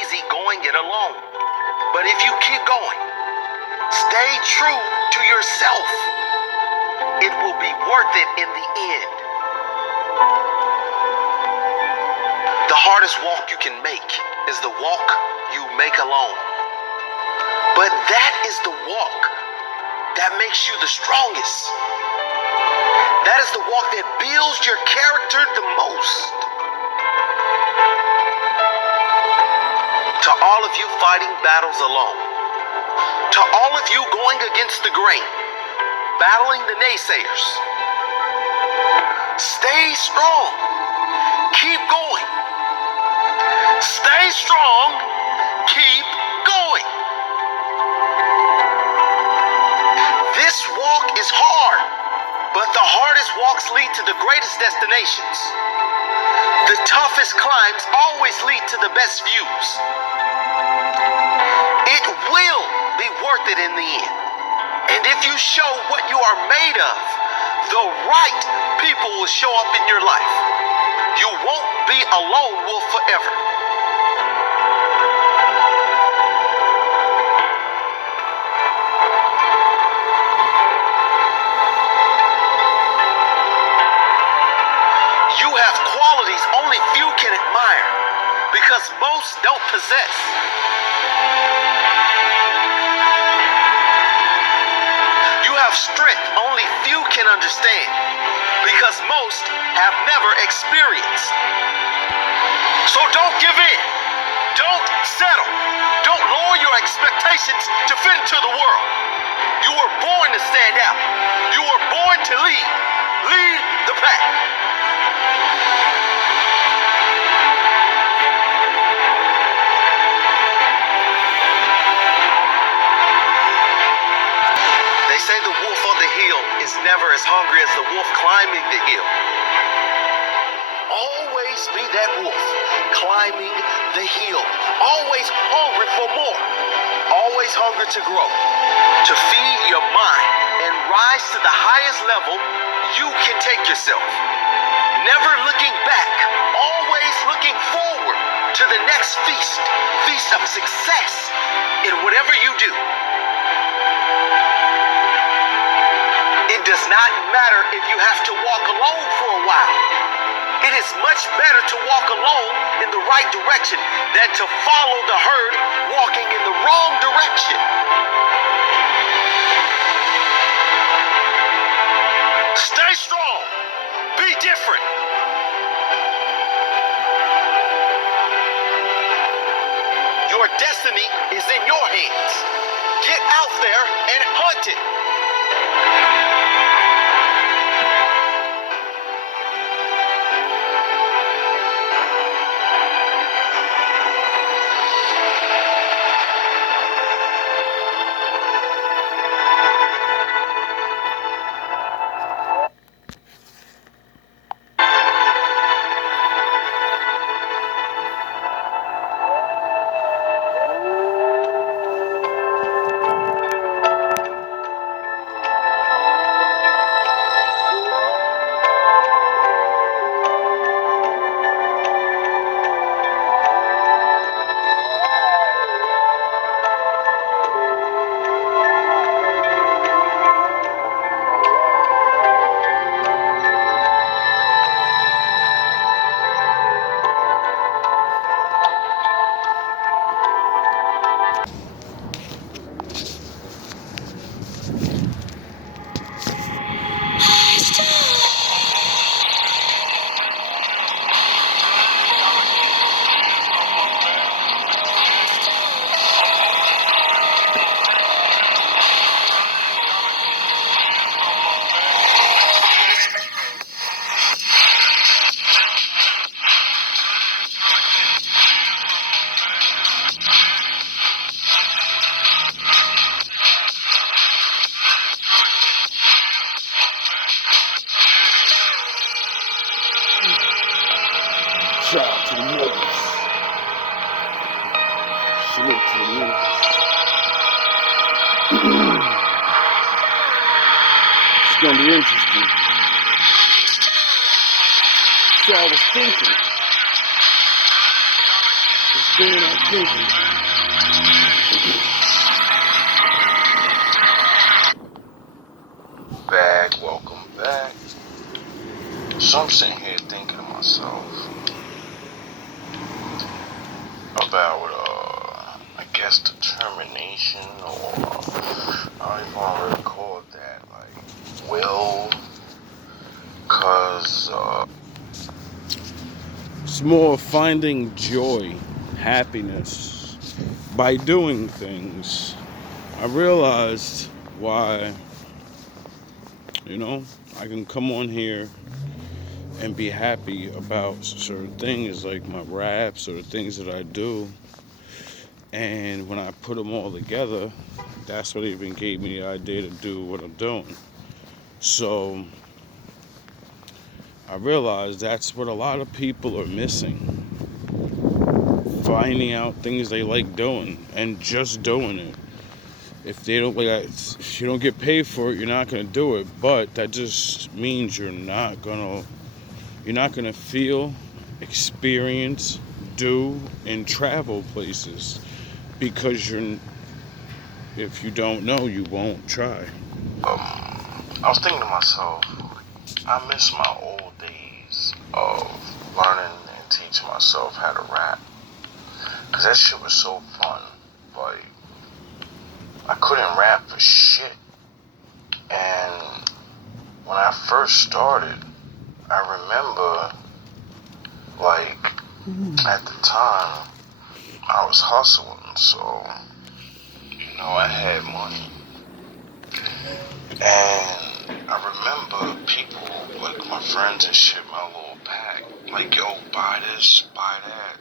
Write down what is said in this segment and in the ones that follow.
easy going it alone. But if you keep going, stay true to yourself, it will be worth it in the end. The hardest walk you can make is the walk you make alone. But that is the walk that makes you the strongest. That is the walk that builds your character the most. To all of you fighting battles alone, to all of you going against the grain, battling the naysayers, stay strong. Keep going. Stay strong. Keep going. This walk is hard, but the hardest walks lead to the greatest destinations. The toughest climbs always lead to the best views. It will be worth it in the end. And if you show what you are made of, the right people will show up in your life. You won't be a lone wolf forever. You have qualities only few can admire because most don't possess. You have strength only few can understand because most have never experienced. So don't give in. Don't settle. Don't lower your expectations to fit into the world. You were born to stand out. You were born to lead. Lead the pack. They say the wolf on the hill is never as hungry as the wolf climbing the hill. Always be that wolf climbing the hill. Always hungry for more. Always hungry to grow. To feed your mind and rise to the highest level you can take yourself. Never looking back. Always looking forward to the next feast. Feast of success in whatever you do. It does not matter if you have to walk alone for a while. It is much better to walk alone in the right direction than to follow the herd walking in the wrong direction. Stay strong. Be different. Your destiny is in your hands. Get out there and hunt it. Shout out to the movies. Salute to the movies. It's gonna be interesting. So I was thinking, this understand our thinking. Welcome back. So I'm sitting here thinking to myself about, I guess determination, or I don't even want to really call it that, like will, cause It's more finding joy, happiness by doing things. I realized why, I can come on here and be happy about certain things like my raps or the things that I do. And when I put them all together, that's what even gave me the idea to do what I'm doing. So I realized that's what a lot of people are missing. Finding out things they like doing and just doing it. If they don't if you don't get paid for it, you're not gonna do it. But that just means you're not gonna feel, experience, do, and travel places because if you don't know, you won't try. I was thinking to myself, I miss my old days of learning and teaching myself how to rap. Cause that shit was so fun. Like, I couldn't rap for shit. And when I first started, I remember, like, at the time, I was hustling. So, I had money. And I remember people, like my friends and shit, my little pack, like, yo, buy this, buy that.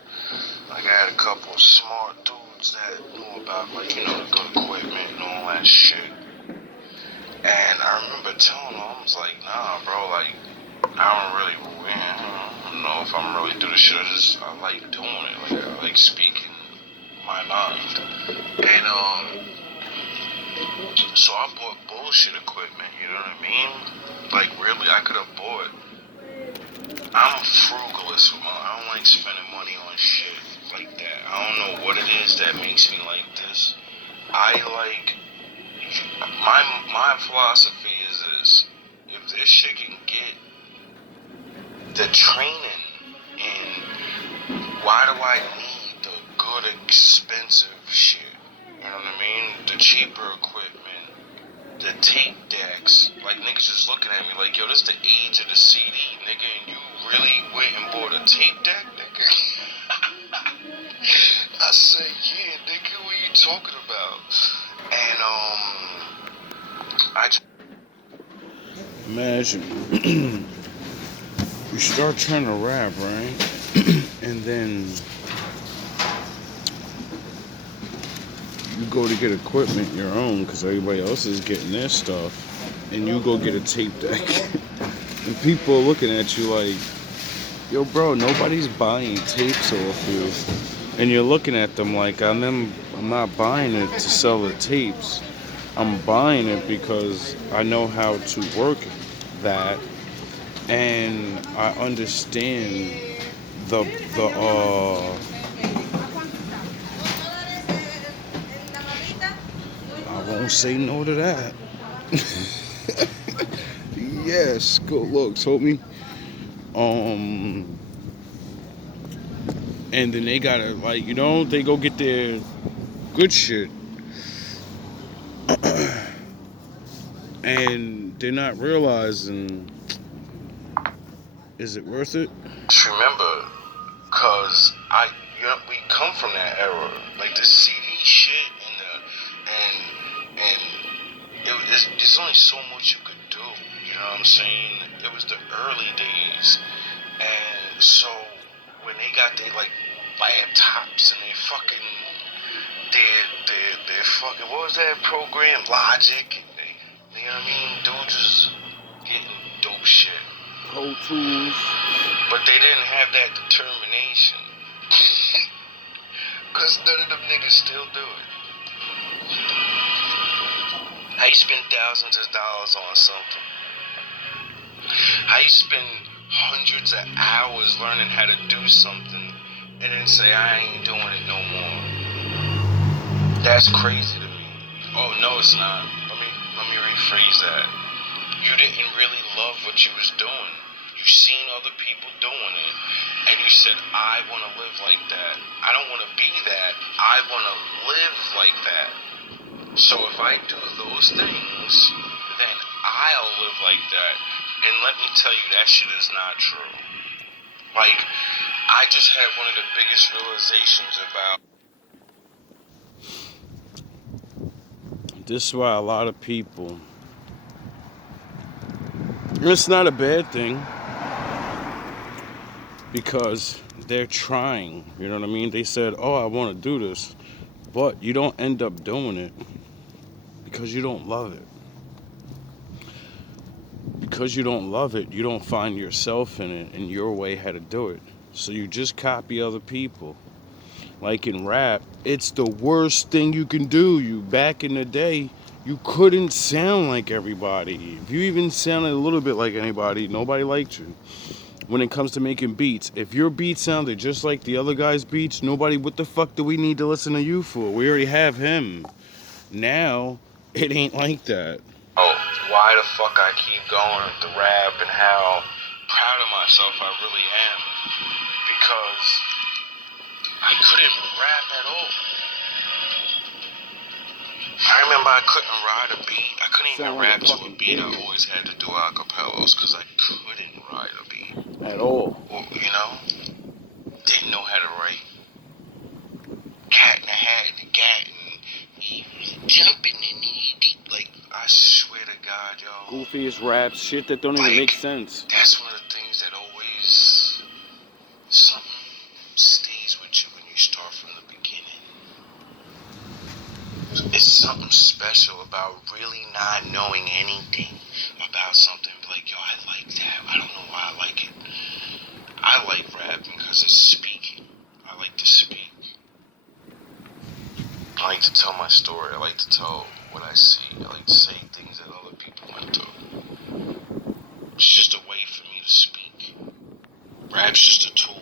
Like, I had a couple of smart dudes that knew about, like, the good equipment and all that shit. And I remember telling them, I was like, nah, bro, like, I don't know if I'm really doing this shit. I like doing it. Like, I like speaking my mind. And, so I bought bullshit equipment, you know what I mean? Like, really, I could have bought. I'm a frugalist with I don't like spending money on shit like that. I don't know what it is that makes me like this. My philosophy is this: if this shit can get the training in, why do I need the good expensive shit? You know what I mean? The cheaper equipment, the tape decks. Like, niggas just looking at me like, yo, this the age of the CD, nigga, and you really went and bought a tape deck, nigga? I said, yeah, nigga, what you talking about? And, I just... Imagine you start trying to rap, right? And then you go to get equipment your own because everybody else is getting their stuff, and you go get a tape deck. And people are looking at you like, yo, bro, nobody's buying tapes off you. And you're looking at them like, I'm not buying it to sell the tapes. I'm buying it because I know how to work that, and I understand I won't say no to that. Yes, good looks, homie. And then they gotta, like, they go get their good shit. And they're not realizing, is it worth it? Just remember, cause we come from that era, like the CD shit and there's only so much you could do. You know what I'm saying? It was the early days, and so when they got their like laptops and their fucking, what was that program? Logic. You know what I mean? Dudes was getting dope shit. Pro Tools. But they didn't have that determination. Because none of them niggas still do it. How you spend thousands of dollars on something? How you spend hundreds of hours learning how to do something and then say, I ain't doing it no That's crazy to me. Oh no, it's not. Let me rephrase that. You didn't really love what you was doing. You seen other people doing it, and you said, I want to live like that. I don't want to be that. I want to live like that. So if I do those things, then I'll live like that. And let me tell you, that shit is not true. Like, I just had one of the biggest realizations about. This is why a lot of people, and it's not a bad thing, because they're trying, you know what I mean? They said, oh, I want to do this, but you don't end up doing it because you don't love it. Because you don't love it, you don't find yourself in it and your way how to do it. So you just copy other people. Like in rap, it's the worst thing you can do. You back in the day, you couldn't sound like everybody. If you even sounded a little bit like anybody, nobody liked you. When it comes to making beats, if your beat sounded just like the other guy's beats, nobody, what the fuck do we need to listen to you for? We already have him. Now, it ain't like that. Oh, why the fuck I keep going with the rap and how proud of myself I really am. Because I couldn't rap at all. I remember I couldn't ride a beat. I couldn't even rap to a beat. I always had to do acapellas because I couldn't ride a beat. At all. Or, you know? Didn't know how to write. Cat in the hat and the gat and he jumping and he deep. Like, I swear to God, yo. Goofiest raps, shit that don't even make sense. That's one of the things that always, something stays with you when you start from the beginning. It's something special about really not knowing anything about something. Like, yo, I like that. I don't know why I like it. I like rapping because it's speaking. I like to speak. I like to tell my story. I like to tell what I see. I like to say things that other people went through. It's just a way for me to speak. Rap's just a tool.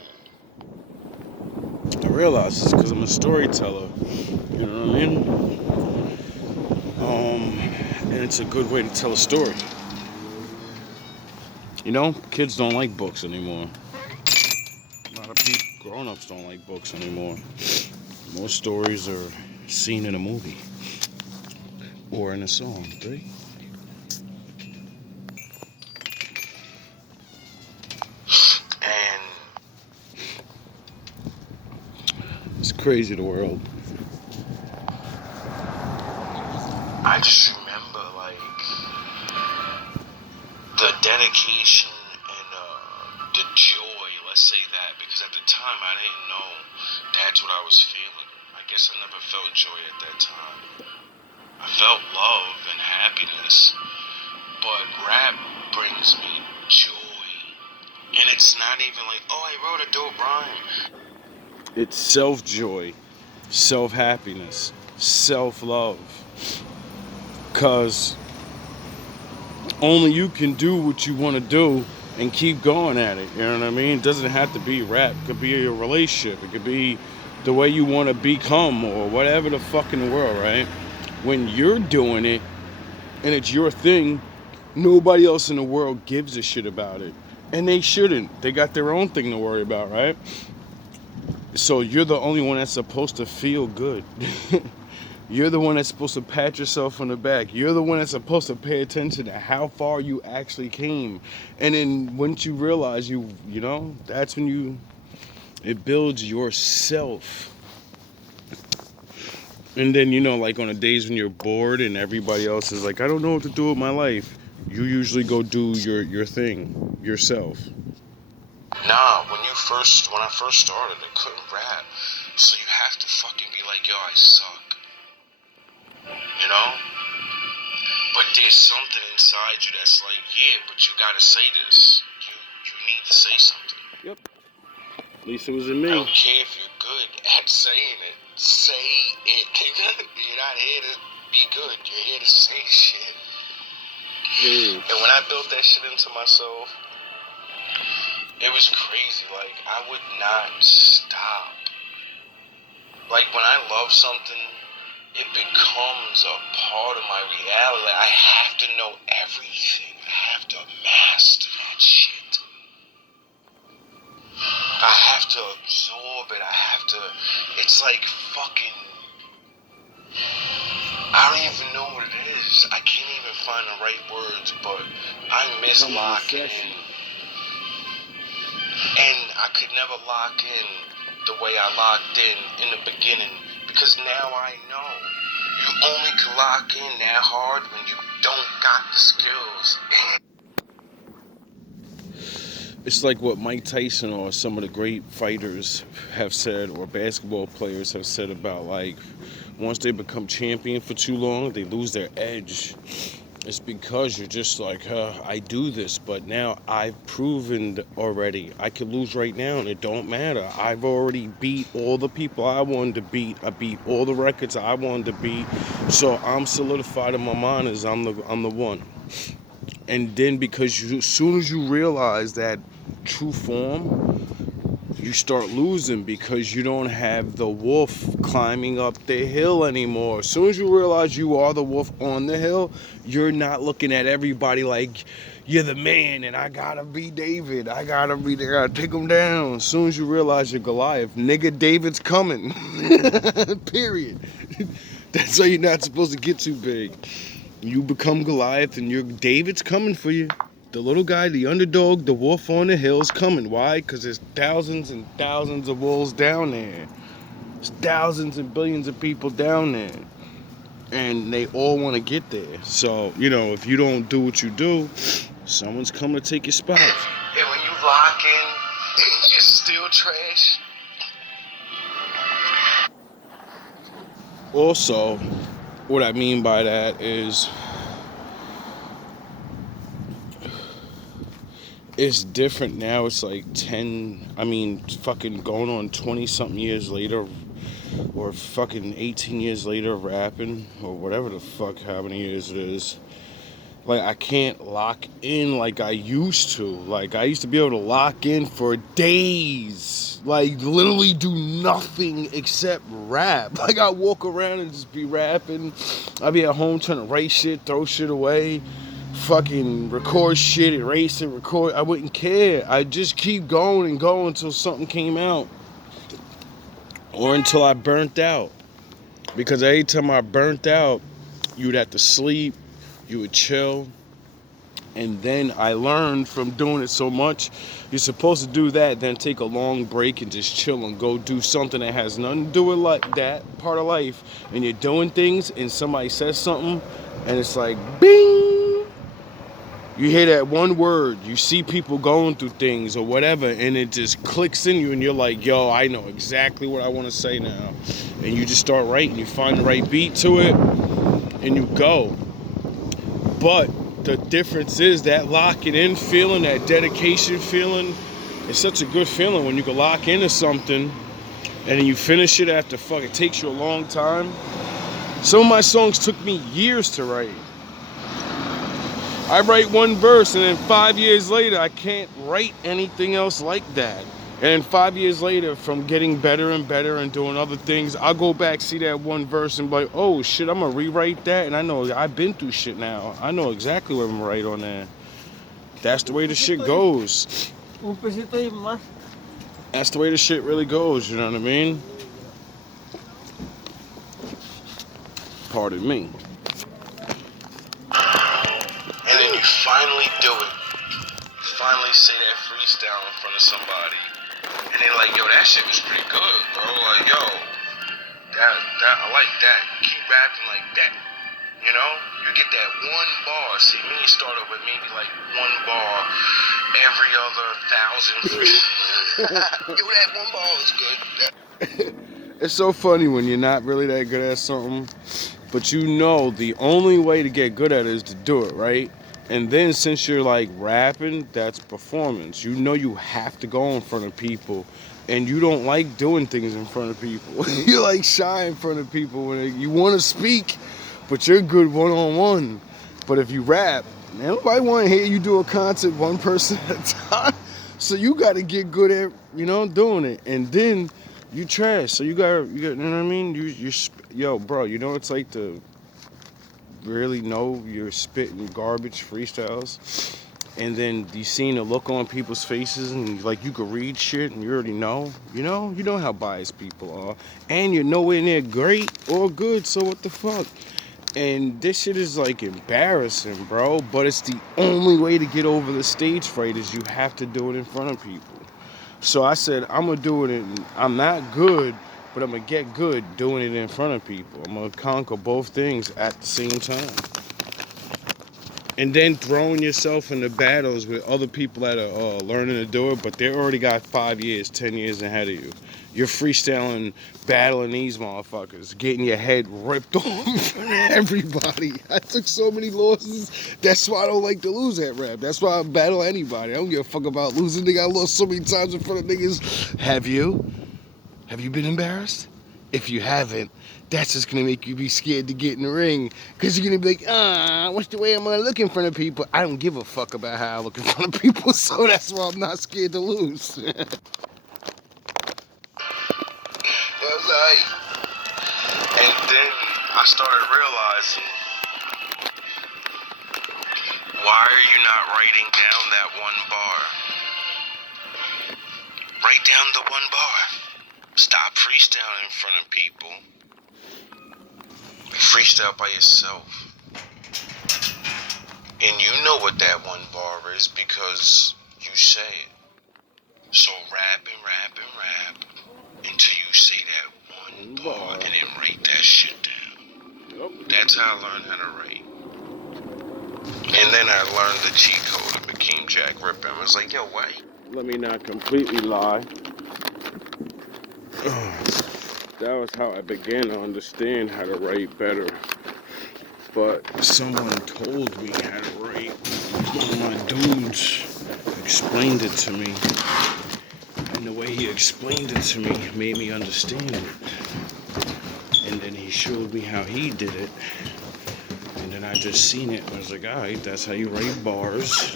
I realize this because I'm a storyteller. You know what I mean? And it's a good way to tell a story. You know, kids don't like books anymore. A lot of people, grown-ups don't like books anymore. Most stories are seen in a movie or in a song. 3. And it's crazy, the world. I just remember, like, the dedication and the joy, let's say that, because at the time I didn't know that's what I was feeling. I guess I never felt joy at that time. I felt love and happiness, but rap brings me joy. And it's not even like, oh, I wrote a dope rhyme. It's self-joy, self-happiness, self-love. Because only you can do what you want to do and keep going at it. You know what I mean? It doesn't have to be rap. It could be a relationship. It could be the way you want to become or whatever the fuck in the world, right? When you're doing it and it's your thing, nobody else in the world gives a shit about it. And they shouldn't. They got their own thing to worry about, right? So you're the only one that's supposed to feel good. You're the one that's supposed to pat yourself on the back. You're the one that's supposed to pay attention to how far you actually came. And then once you realize you know, that's when it builds yourself. And then, you know, like on the days when you're bored and everybody else is like, I don't know what to do with my life, you usually go do your thing yourself. Nah, when I first started, I couldn't rap. So you have to fucking be like, yo, I suck. You know? But there's something inside you that's like, yeah, but you gotta say this. You need to say something. Yep. At least it was in me. I don't care if you're good at saying it. Say it. You're not here to be good. You're here to say shit. And when I built that shit into myself, it was crazy. Like, I would not stop. Like, when I love something, it becomes a part of my reality. Like, I have to know everything. I have to master that shit. I have to absorb it. I have to. It's like fucking. I don't even know what it is. I can't even find the right words, but I miss locking in. And I could never lock in the way I locked in the beginning, because now I know you only can lock in that hard when you don't got the skills. It's like what Mike Tyson or some of the great fighters have said, or basketball players have said about, like, once they become champion for too long, they lose their edge. It's because you're just like, I do this, but now I've proven already. I could lose right now and it don't matter. I've already beat all the people I wanted to beat. I beat all the records I wanted to beat. So I'm solidified in my mind as I'm the one. And then because as soon as you realize that true form, you start losing because you don't have the wolf climbing up the hill anymore. As soon as you realize you are the wolf on the hill, you're not looking at everybody like you're the man and I gotta be David. I gotta take him down. As soon as you realize you're Goliath, nigga, David's coming. Period. That's why you're not supposed to get too big. You become Goliath and David's coming for you. The little guy, the underdog, the wolf on the hill's coming. Why? Because there's thousands and thousands of wolves down there. There's thousands and billions of people down there. And they all want to get there. So, if you don't do what you do, someone's coming to take your spot. And when you lock in, you're still trash. Also, what I mean by that is, it's different now. It's like fucking going on 20-something years later, or fucking 18 years later of rapping, or whatever the fuck, how many years it is. Like, I can't lock in like I used to. Like, I used to be able to lock in for days. Like, literally do nothing except rap. Like, I'd walk around and just be rapping. I'd be at home trying to write shit, throw shit away. Fucking record shit, erase it, record. I wouldn't care. I'd just keep going and going until something came out. Or until I burnt out. Because every time I burnt out, you'd have to sleep, you would chill. And then I learned from doing it so much, you're supposed to do that, then take a long break and just chill and go do something that has nothing to do with like that part of life. And you're doing things and somebody says something and it's like, bing! You hear that one word, you see people going through things or whatever, and it just clicks in you and you're like, yo, I know exactly what I want to say now. And you just start writing, you find the right beat to it, and you go. But the difference is that locking in feeling, that dedication feeling, it's such a good feeling when you can lock into something and then you finish it after it takes you a long time. Some of my songs took me years to write. I write one verse and then 5 years later I can't write anything else like that. And then 5 years later, from getting better and better and doing other things, I'll go back, see that one verse and be like, oh shit, I'm gonna rewrite that. And I know I've been through shit now. I know exactly what I'm gonna write on there. That's the way the shit goes. That's the way the shit really goes, you know what I mean? Pardon me. And then you finally do it. You finally say that freestyle in front of somebody. And they're like, yo, that shit was pretty good, bro. Like, yo, that I like that. Keep rapping like that. You know? You get that one bar. See, me started with maybe like one bar every other 1,000. Yo, that one bar was good. It's so funny when you're not really that good at something, but you know the only way to get good at it is to do it, right? And then since you're like rapping, that's performance. You know you have to go in front of people, and you don't like doing things in front of people. You like shy in front of people when you want to speak, but you're good one-on-one. But if you rap, man, nobody want to hear you do a concert one person at a time. So you got to get good at, doing it. And then You trash. So you got, you know what I mean? Yo, bro, you know it's like to really know you're spitting garbage freestyles, and then you seen the look on people's faces, and like you could read shit, and you already know. You know how biased people are, and you're nowhere near great or good. So what the fuck? And this shit is like embarrassing, bro. But it's the only way to get over the stage fright is you have to do it in front of people. So I said, I'm gonna do it I'm not good, but I'm gonna get good doing it in front of people. I'm gonna conquer both things at the same time. And then throwing yourself into battles with other people that are learning to do it, but they already got 5 years, 10 years ahead of you. You're freestyling, battling these motherfuckers, getting your head ripped off in front of everybody. I took so many losses. That's why I don't like to lose at rap. That's why I battle anybody. I don't give a fuck about losing. Nigga, I lost so many times in front of niggas. Have you? Have you been embarrassed? If you haven't, that's just gonna make you be scared to get in the ring. Cause you're gonna be like, what's the way I'm gonna look in front of people? I don't give a fuck about how I look in front of people, so that's why I'm not scared to lose. That's right. And then I started realizing, why are you not writing down that one bar? Write down the one bar. Stop freestyling in front of people. Freestyle by yourself. And you know what that one bar is because you say it. So rap and rap and rap until you say that one bar and then write that shit down. Yep. That's how I learned how to write. And then I learned the cheat code of McKean Jack Ripper. I was like, yo, why? Let me not completely lie. That was how I began to understand how to write better. But someone told me how to write. One of my dudes explained it to me. And the way he explained it to me made me understand it. And then he showed me how he did it. And then I just seen it and I was like, alright, that's how you write bars.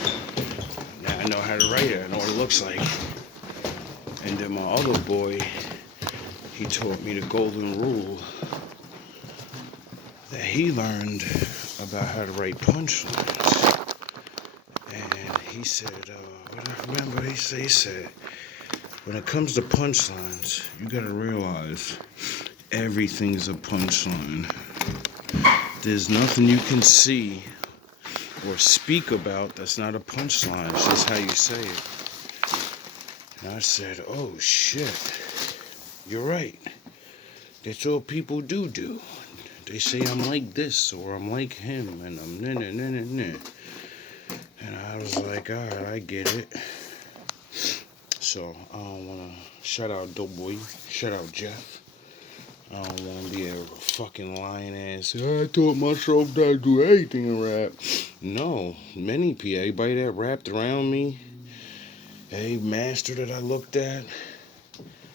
Now I know how to write it. I know what it looks like. And then my other boy, he taught me the golden rule that he learned about how to write punchlines. And he said, what I remember he said, when it comes to punchlines, you gotta realize everything's a punchline. There's nothing you can see or speak about that's not a punchline. It's just how you say it. And I said, oh shit, you're right. That's all people do. They say I'm like this or I'm like him and I'm nah. And I was like, alright, I get it. So I don't wanna shout out Doughboy, shout out Jeff. I don't wanna be a fucking lying ass. I taught myself that I do anything in rap. No, many people, everybody that rapped around me, every master that I looked at.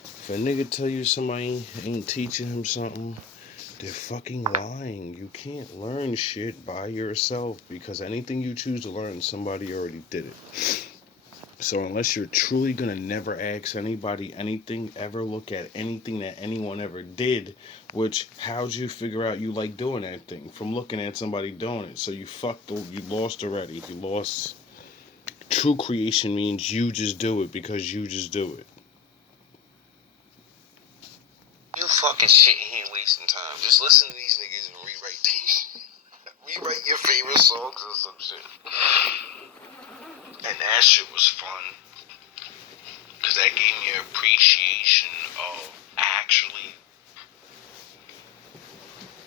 If a nigga tell you somebody ain't teaching him something, they're fucking lying. You can't learn shit by yourself because anything you choose to learn, somebody already did it. So unless you're truly gonna never ask anybody anything, ever look at anything that anyone ever did, which how'd you figure out you like doing that thing? From looking at somebody doing it. So you lost already. You lost. True creation means you just do it because you just do it. You fucking shit here wasting time. Just listen to these niggas and rewrite these. Rewrite your favorite songs or some shit. And that shit was fun. Cause that gave me an appreciation of actually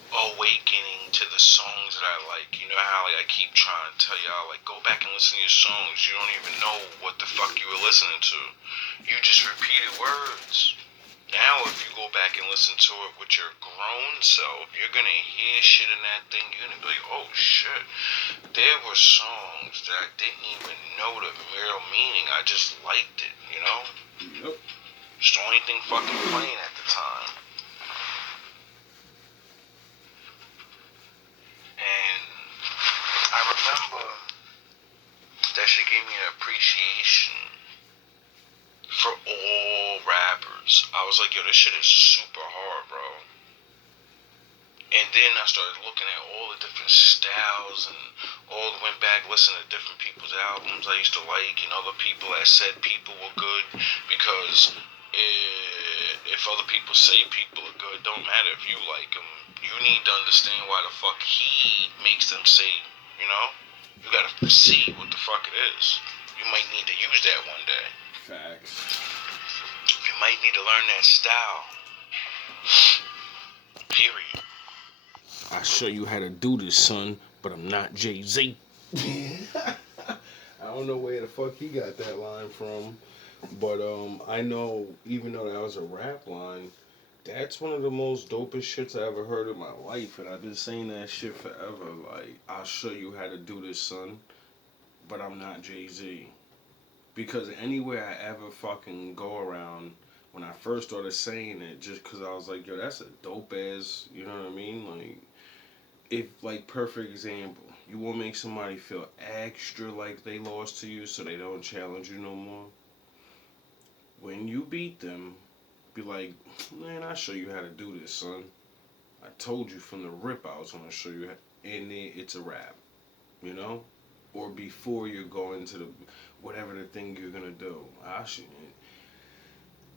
awakening to the songs that I like. You know how like, I keep trying to tell y'all, like, go back and listen to your songs. You don't even know what the fuck you were listening to. You just repeated words. Now, if you go back and listen to it with your grown self, you're gonna hear shit in that thing. You're gonna be like, oh shit. There were songs that I didn't even know the real meaning. I just liked it, you know? Yep. It's the only thing fucking playing at the time. And I remember that shit gave me an appreciation for all rappers. I was was like, yo, this shit is super hard, bro. And then I started looking at all the different styles and went back, listened to different people's albums I used to like, and other people that said people were good, because if other people say people are good, don't matter if you like them. You need to understand why the fuck he makes them say, you know? You gotta see what the fuck it is. You might need to use that one day. Facts. You might need to learn that style. Period. I'll show you how to do this, son, but I'm not Jay-Z. I don't know where the fuck he got that line from, but I know, even though that was a rap line, that's one of the most dopest shits I ever heard in my life, and I've been saying that shit forever. Like, I'll show you how to do this, son, but I'm not Jay-Z. Because anywhere I ever fucking go around, when I first started saying it, just because I was like, yo, that's a dope ass, you know what I mean? Like, if, like, perfect example, you want to make somebody feel extra like they lost to you so they don't challenge you no more. When you beat them, be like, man, I'll show you how to do this, son. I told you from the rip I was going to show you how, and then it's a wrap, you know? Or before you're going to the, whatever the thing you're going to do.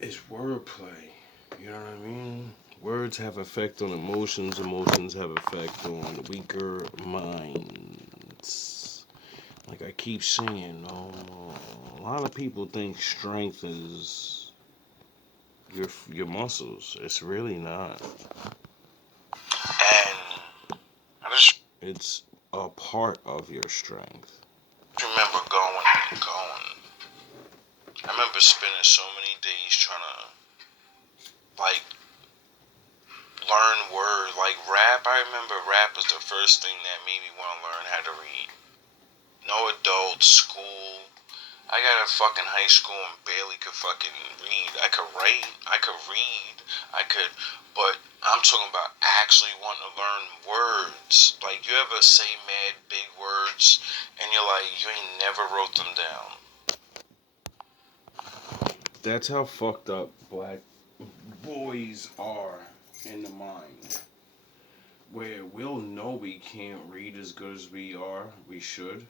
It's wordplay, you know what I mean? Words have effect on emotions. Emotions have effect on weaker minds. Like I keep saying, a lot of people think strength is your muscles. It's really not. And it's a part of your strength. I remember going. I remember spending so many days trying to, like, learn words. Like rap, I remember rap was the first thing that made me want to learn how to read. No adult, school. I got a fucking high school and barely could fucking read. I could write, I could read, but I'm talking about actually wanting to learn words. Like, you ever say mad big words and you're like, you ain't never wrote them down. That's how fucked up black boys are in the mind. Where we'll know we can't read as good as we should,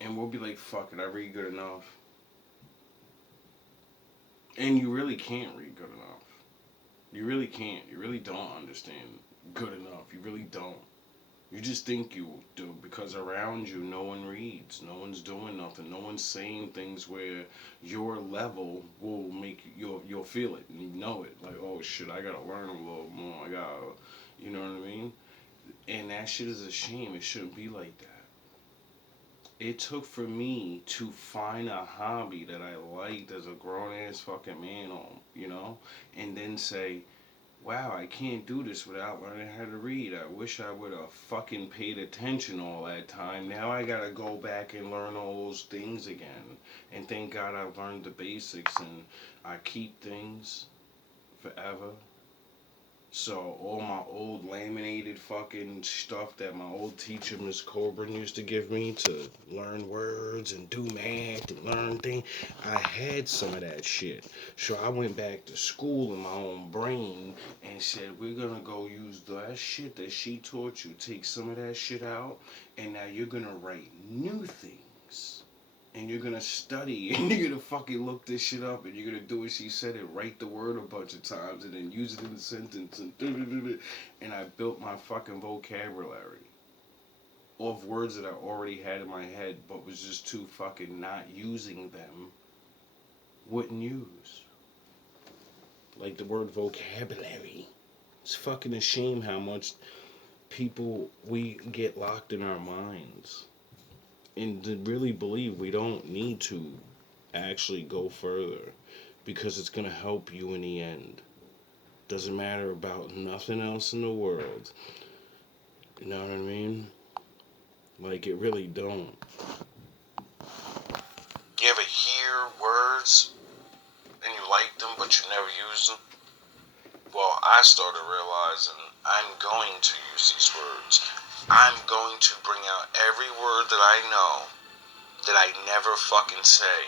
and we'll be like, fuck it, I read good enough. And you really can't read good enough. You really can't. You really don't understand good enough. You really don't. You just think you do, because around you no one reads, no one's doing nothing, no one's saying things where your level will make you'll feel it and you know it. Like, oh shit, I gotta learn a little more. You know what I mean? And that shit is a shame. It shouldn't be like that. It took for me to find a hobby that I liked as a grown ass fucking man you know, and then say, wow, I can't do this without learning how to read. I wish I would have fucking paid attention all that time. Now I gotta go back and learn all those things again. And thank God I've learned the basics and I keep things forever. So all my old laminated fucking stuff that my old teacher, Miss Coburn, used to give me to learn words and do math and learn things, I had some of that shit. So I went back to school in my own brain and said, we're gonna go use that shit that she taught you. Take some of that shit out, and now you're gonna write new things. And you're gonna study, and you're gonna fucking look this shit up, and you're gonna do what she said and write the word a bunch of times, and then use it in a sentence, and I built my fucking vocabulary of words that I already had in my head, but was just too fucking not using them, wouldn't use. Like the word vocabulary. It's fucking a shame how much we get locked in our minds. And to really believe we don't need to actually go further, because it's going to help you in the end. Doesn't matter about nothing else in the world. You know what I mean? Like, it really don't. You ever hear words and you like them but you never use them? Well, I started realizing I'm going to use these words. I'm going to bring out every word that I know that I never fucking say.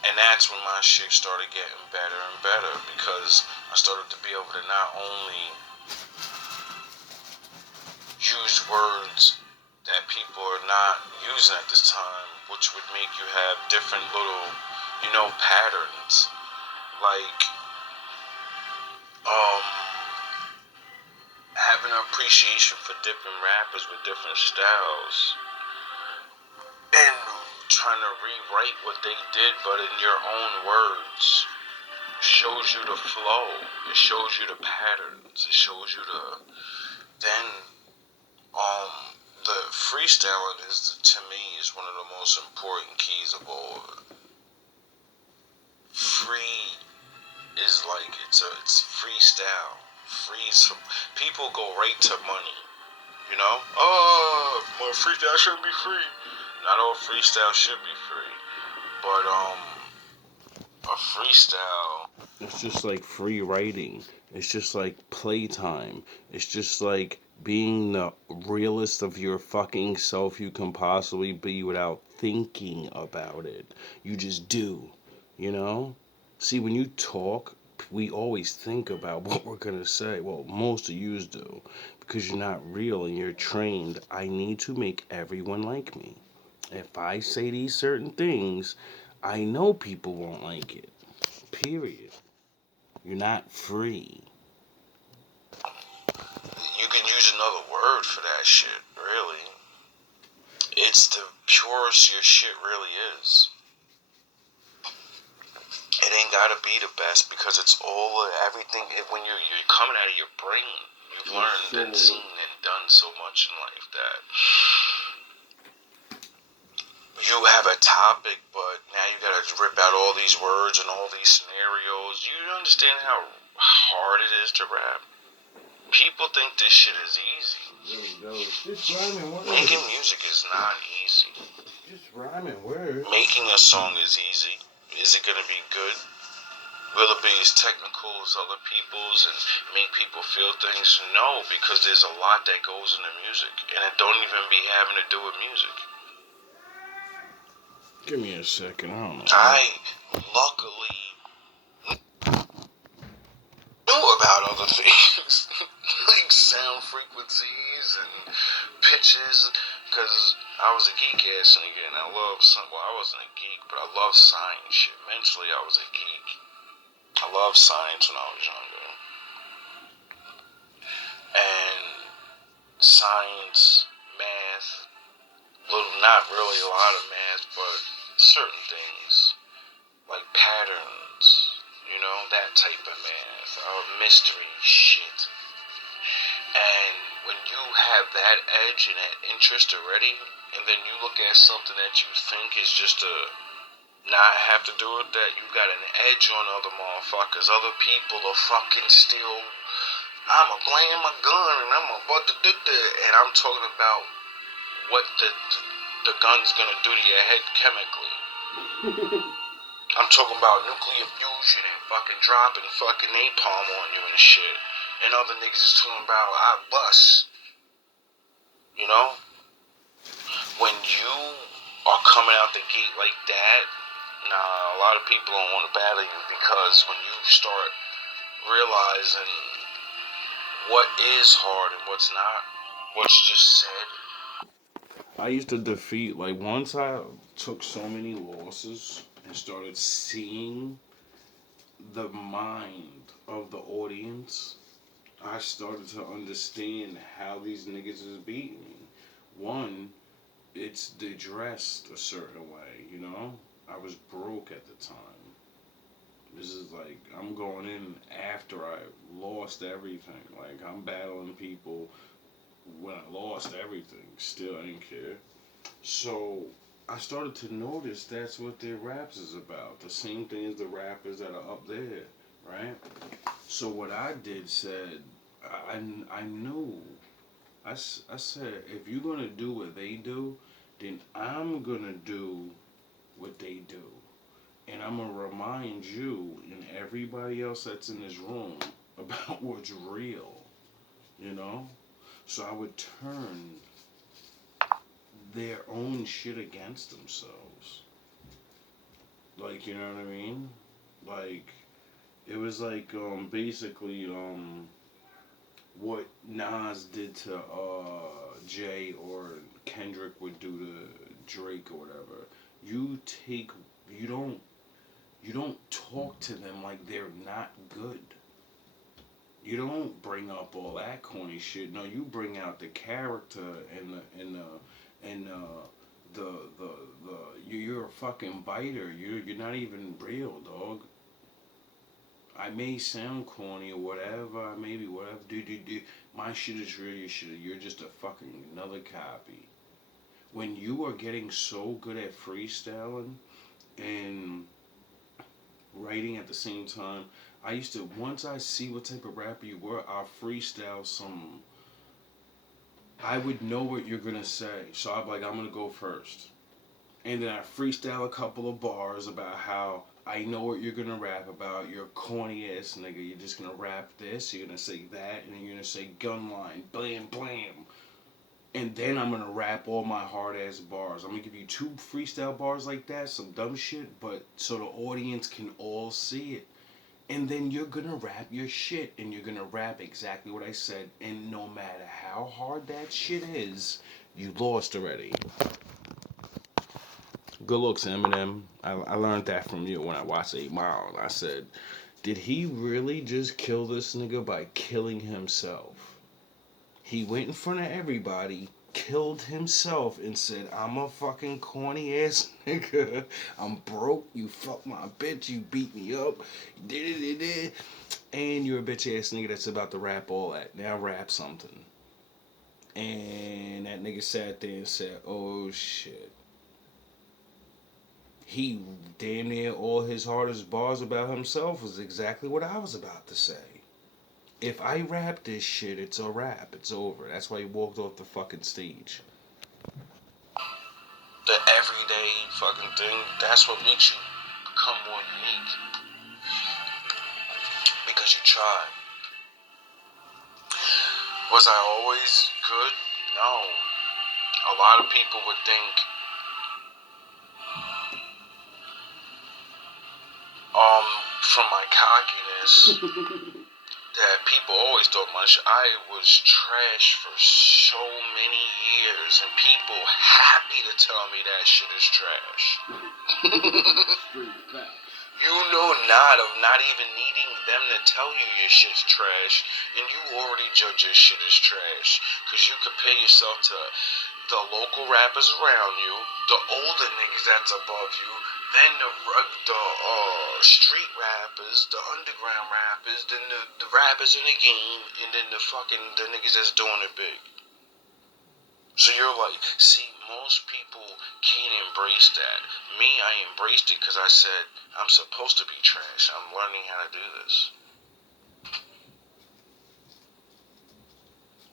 And that's when my shit started getting better and better, because I started to be able to not only use words that people are not using at this time, which would make you have different little, patterns. Like, having an appreciation for different rappers with different styles, and trying to rewrite what they did, but in your own words. Shows you the flow. It shows you the patterns. It shows you then the freestyling to me is one of the most important keys of all. Free is like it's freestyle. Free, people go right to money. Oh, my freestyle shouldn't be free. Not all freestyle should be free, but a freestyle. It's just like free writing. It's just like playtime. It's just like being the realest of your fucking self you can possibly be without thinking about it. You just do, you know? See, when you talk, we always think about what we're gonna say. Well, most of yous do, because you're not real and you're trained. I need to make everyone like me. If I say these certain things, I know people won't like it. Period. You're not free. You can use another word for that shit, really. It's the purest your shit really is. It ain't gotta be the best, because it's all everything. When you're coming out of your brain, you've learned and seen and done so much in life that you have a topic, but now you gotta rip out all these words and all these scenarios. You understand how hard it is to rap? People think this shit is easy. Making music is not easy. Just rhyming words. Making a song is easy. Is it gonna be good? Will it be as technical as other people's and make people feel things? No, because there's a lot that goes into music, and it don't even be having to do with music. Give me a second, I don't know. I luckily knew about other things, like sound frequencies and pitches, because I was a geek ass nigga, and I love I wasn't a geek, but I love science shit. Mentally, I was a geek. I loved science when I was younger. And science, math, not really a lot of math, but certain things, like patterns, that type of math, or mystery shit. And when you have that edge and that interest already, and then you look at something that you think is just a not have to do with that, you got an edge on other motherfuckers. Other people are fucking still, I'm a playing my gun and I'm about to do that. And I'm talking about what the gun's gonna do to your head chemically. I'm talking about nuclear fusion and fucking dropping fucking napalm on you and shit. And other niggas is talking about I bust. When you are coming out the gate like that, nah, a lot of people don't want to battle you, because when you start realizing what is hard and what's not, what's just said. I used to defeat, once I took so many losses and started seeing the mind of the audience, I started to understand how these niggas is beating me. One, they dressed a certain way, I was broke at the time. This is I'm going in after I lost everything. I'm battling people when I lost everything. Still, I didn't care. So I started to notice that's what their raps is about. The same thing as the rappers that are up there, right? So what I did I knew. I said, if you're going to do what they do, then I'm going to do what they do. And I'm going to remind you and everybody else that's in this room about what's real, So I would turn their own shit against themselves. Like, you know what I mean? Like, it was like basically what Nas did to Jay or Kendrick would do to Drake or whatever. You take you don't you don't talk to them like they're not good. You don't bring up all that corny shit. No, you bring out the character and you're a fucking biter. You're not even real, dog. I may sound corny or whatever. I may be whatever. Do. My shit is real. Your shit. You're just a fucking another copy. When you are getting so good at freestyling and writing at the same time, I used to, once I see what type of rapper you were, I'll freestyle some. I would know what you're gonna say, so I'm like, I'm gonna go first, and then I freestyle a couple of bars about how I know what you're gonna rap about. You're a corny ass nigga. You're just gonna rap this. You're gonna say that, and then you're gonna say gun line, blam blam, and then I'm gonna rap all my hard ass bars. I'm gonna give you two freestyle bars like that, some dumb shit, but so the audience can all see it. And then you're gonna rap your shit, and you're gonna rap exactly what I said, and no matter how hard that shit is, you lost already. Good looks, Eminem. I learned that from you when I watched 8 Mile, and I said, did he really just kill this nigga by killing himself? He went in front of everybody, killed himself, and said, I'm a fucking corny ass nigga. I'm broke. You fucked my bitch. You beat me up. You did. And you're a bitch ass nigga that's about to rap all that. Now rap something. And that nigga sat there and said, oh shit. He damn near all his hardest bars about himself was exactly what I was about to say. If I rap this shit, it's a rap. It's over. That's why he walked off the fucking stage. The everyday fucking thing, that's what makes you become more unique. Because you try. Was I always good? No. A lot of people would think, from my cockiness, that people always thought I was trash for so many years, and people happy to tell me that shit is trash. You know not even needing them to tell you your shit's trash, and you already judge your shit as trash, because you compare yourself to the local rappers around you, the older niggas that's above you, then the street rappers, the underground rappers, then the rappers in the game, and then the niggas that's doing it big. So you're like, see, most people can't embrace that. Me, I embraced it because I said, I'm supposed to be trash. I'm learning how to do this.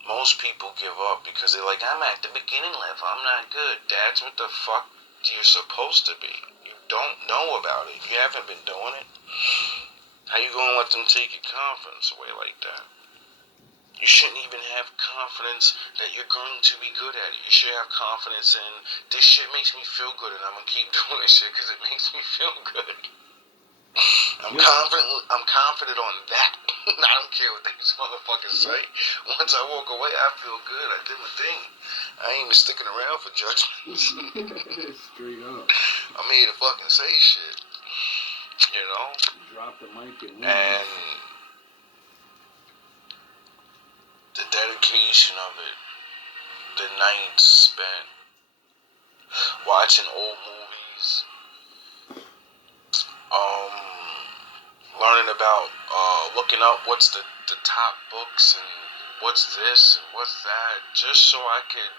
Most people give up because they're like, I'm at the beginning level. I'm not good. That's what the fuck you're supposed to be. You don't know about it. You haven't been doing it. How you gonna let them take your confidence away like that? You shouldn't even have confidence that you're going to be good at it. You should have confidence in, this shit makes me feel good, and I'm gonna keep doing this shit because it makes me feel good. I'm confident on that. I don't care what these motherfuckers say. Once I walk away, I feel good. I did my thing. I ain't even sticking around for judgments. Straight up. I'm here to fucking say shit. You know? Drop the mic and leave. And the dedication of it, the nights spent watching old movies, learning about, looking up what's the top books and what's this and what's that, just so I could,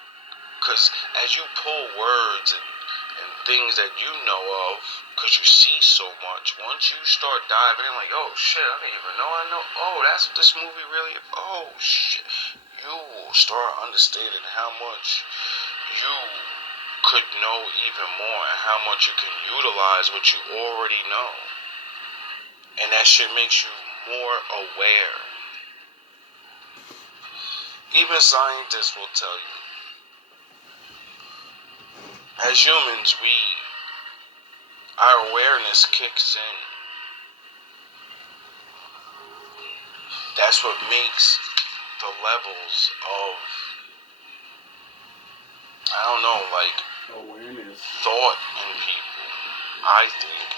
because as you pull words and things that you know of, because you see so much, once you start diving in, like, oh shit, I didn't even know, oh, that's what this movie really, oh shit, you will start understanding how much you could know even more and how much you can utilize what you already know. And that shit makes you more aware. Even scientists will tell you, as humans, we our awareness kicks in. That's what makes the levels of, I don't know, like, Awareness. thought in people, I think.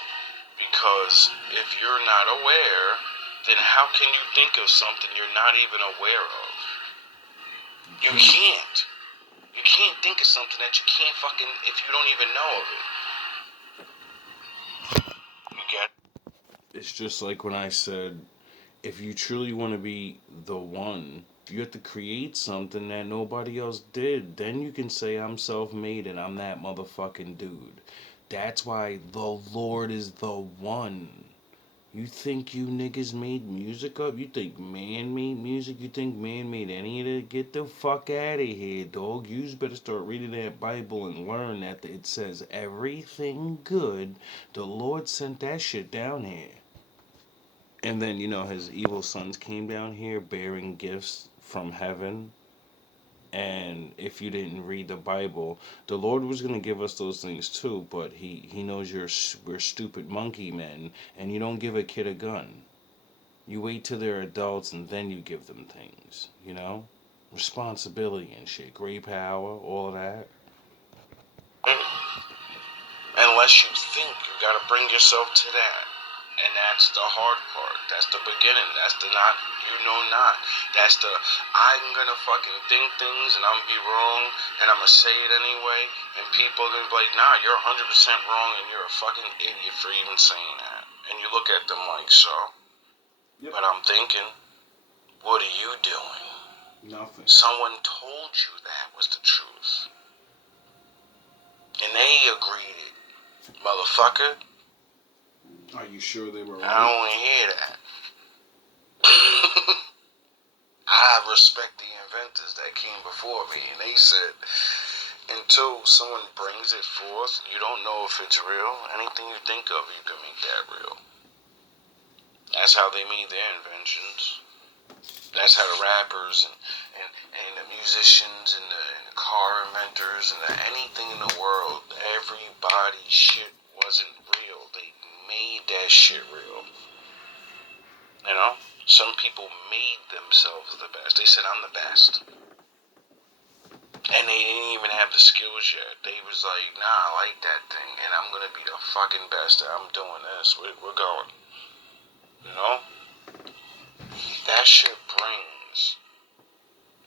Because if you're not aware, then how can you think of something you're not even aware of? You can't. You can't think of something that you can't fucking, if you don't even know of it. You get it? It's just like when I said, if you truly want to be the one, you have to create something that nobody else did. Then you can say, I'm self-made and I'm that motherfucking dude. That's why the Lord is the one. You think you niggas made music up? You think man made music? You think man made any of it? Get the fuck out of here, dog. You better start reading that Bible and learn that it says everything good. The Lord sent that shit down here. And then, his evil sons came down here bearing gifts from heaven. And if you didn't read the Bible, the Lord was going to give us those things too, but he knows we're stupid monkey men, and you don't give a kid a gun. You wait till they're adults and then you give them things, Responsibility and shit, great power, all of that. Unless you think, you gotta bring yourself to that. And that's the hard part. That's the beginning. That's the not. That's the, I'm gonna fucking think things and I'm gonna be wrong and I'm gonna say it anyway. And people are gonna be like, nah, you're 100% wrong and you're a fucking idiot for even saying that. And you look at them like, so? Yep. But I'm thinking, what are you doing? Nothing. Someone told you that was the truth. And they agreed it. Motherfucker. Are you sure they were right? I don't want to hear that. I respect the inventors that came before me, and they said, until someone brings it forth, you don't know if it's real. Anything you think of, you can make that real. That's how they made their inventions. That's how the rappers and the musicians and the car inventors and anything in the world, everybody's shit wasn't real. They made that shit real. Some people made themselves the best. They said, I'm the best. And they didn't even have the skills yet. They was like, nah, I like that thing. And I'm going to be the fucking best. I'm doing this. We're going. That shit brings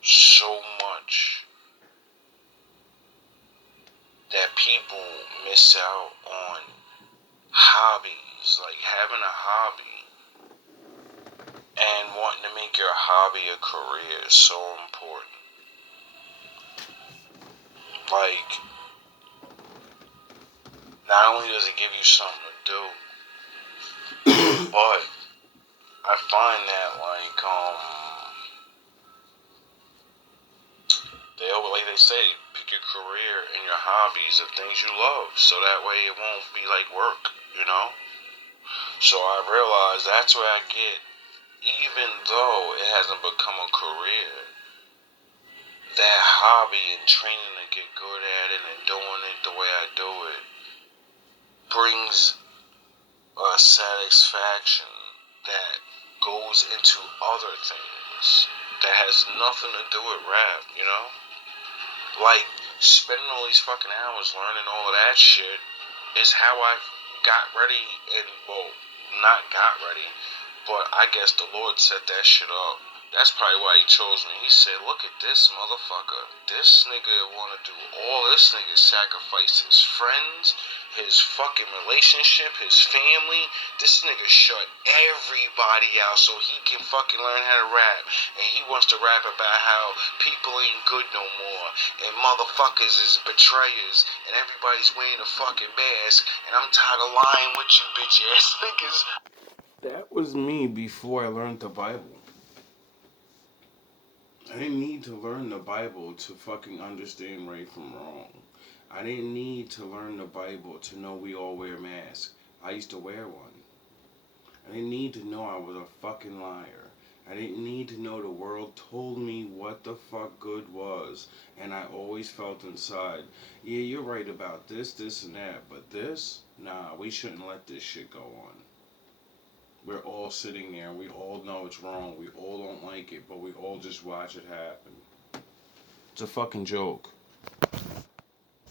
so much that people miss out on hobbies. Like having a hobby and wanting to make your hobby a career is so important. Like, not only does it give you something to do, but I find that like they say, pick your career and your hobbies of things you love, so that way it won't be like work, So I realize that's where I get, even though it hasn't become a career, that hobby and training to get good at it and doing it the way I do it brings a satisfaction that goes into other things that has nothing to do with rap, Like, spending all these fucking hours learning all of that shit is how I got ready and, well, not got ready, but I guess the Lord set that shit up. That's probably why he chose me. He said, look at this motherfucker. This nigga wanna do all this. Nigga sacrifice his friends, his fucking relationship, his family. This nigga shut everybody out so he can fucking learn how to rap. And he wants to rap about how people ain't good no more. And motherfuckers is betrayers. And everybody's wearing a fucking mask. And I'm tired of lying with you bitch ass niggas. That was me before I learned the Bible. I didn't need to learn the Bible to fucking understand right from wrong. I didn't need to learn the Bible to know we all wear masks. I used to wear one. I didn't need to know I was a fucking liar. I didn't need to know. The world told me what the fuck good was. And I always felt inside, yeah, you're right about this, this, and that. But this, nah, we shouldn't let this shit go on. We're all sitting there and we all know it's wrong. We all don't like it, but we all just watch it happen. It's a fucking joke.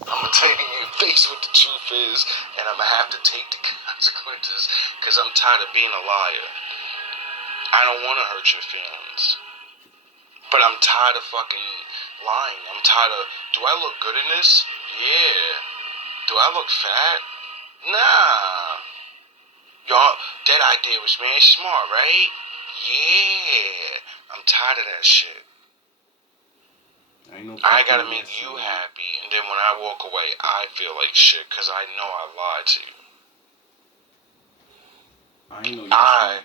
I'm gonna tell you in your face what the truth is, and I'm gonna have to take the consequences, because I'm tired of being a liar. I don't want to hurt your feelings, but I'm tired of fucking lying. I'm tired of, do I look good in this? Yeah. Do I look fat? Nah. Y'all, that idea was man smart, right? Yeah. I'm tired of that shit. I gotta make you happy, and then when I walk away, I feel like shit, because I know I lied to you. I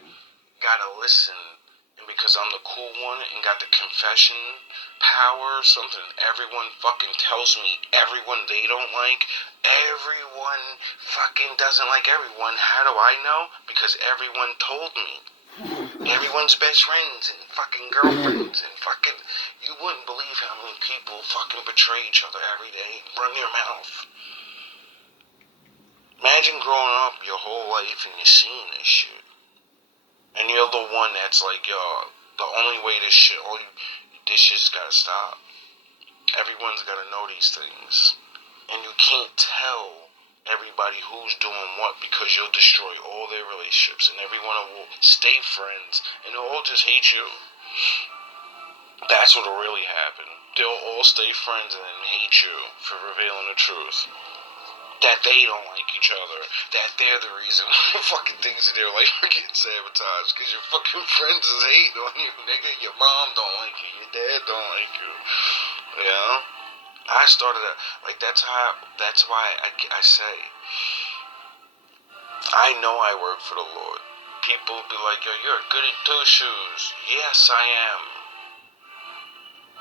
gotta listen, and because I'm the cool one and got the confession power, something everyone fucking tells me, everyone they don't like, everyone fucking doesn't like everyone. How do I know? Because everyone told me. Everyone's best friends and fucking girlfriends and fucking, you wouldn't believe how many people fucking betray each other every day, run their mouth. Imagine growing up your whole life and you're seeing this shit. And you're the one that's like, yo, the only way this shit's gotta stop. Everyone's gotta know these things. And you can't tell everybody who's doing what, because you'll destroy all their relationships, and everyone will stay friends, and they'll all just hate you. That's what'll really happen. They'll all stay friends and then hate you for revealing the truth. That they don't like each other. That they're the reason why fucking things in their life are getting sabotaged. Because your fucking friends is hating on you, nigga. Your mom don't like you. Your dad don't like you. You know? I started like, that's why I say, I know I work for the Lord. People be like, yo, you're good at two shoes. Yes, I am.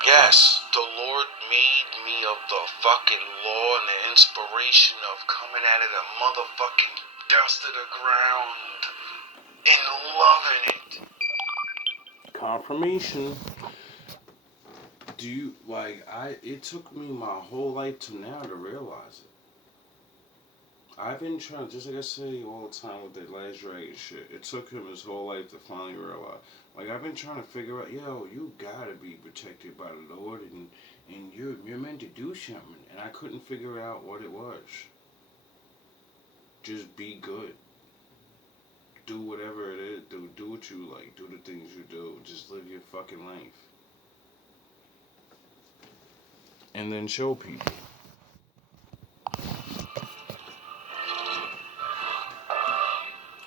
Yes, the Lord made me of the fucking law and the inspiration of coming out of the motherfucking dust of the ground and loving it. Confirmation. It took me my whole life to now to realize it. I've been trying, just like I say all the time with that last dragon shit, it took him his whole life to finally realize. Like, I've been trying to figure out, yo, you gotta be protected by the Lord, and you're meant to do something, and I couldn't figure out what it was. Just be good. Do whatever it is, do what you like, do the things you do, just live your fucking life. And then show people.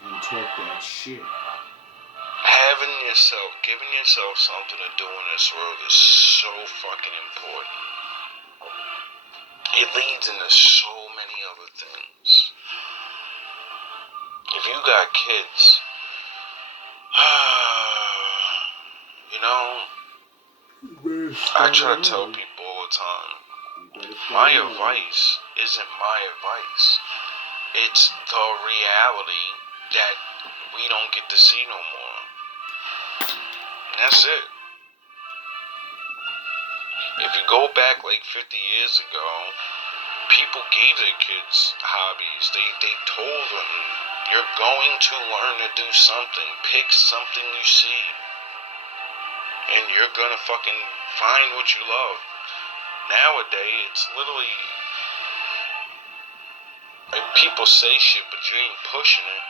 And talk that shit. Giving yourself something to do in this world is so fucking important. It leads into so many other things. If you got kids, you know, I try to tell people all the time, my advice isn't my advice. It's the reality that we don't get to see no more. And that's it. If you go back like 50 years ago, people gave their kids hobbies. They told them, you're going to learn to do something. Pick something you see. And you're going to fucking find what you love. Nowadays, it's literally, like, people say shit, but you ain't pushing it.